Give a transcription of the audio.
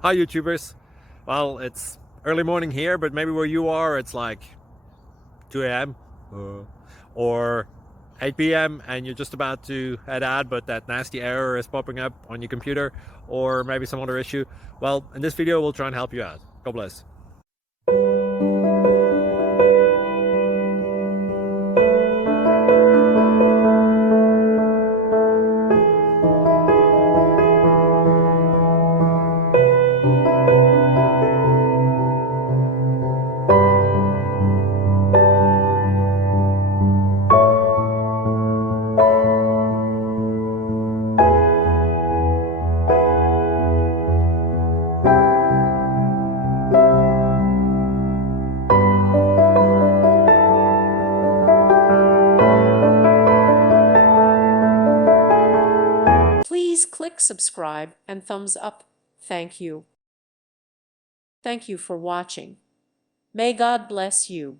Hi YouTubers. Well, it's early morning here, but maybe where you are it's like 2 a.m. Or 8 p.m. and you're just about to head out, but that nasty error is popping up on your computer, or maybe some other issue. Well, in this video we'll try and help you out. God bless. Please click subscribe and thumbs up. Thank you. Thank you for watching. May God bless you.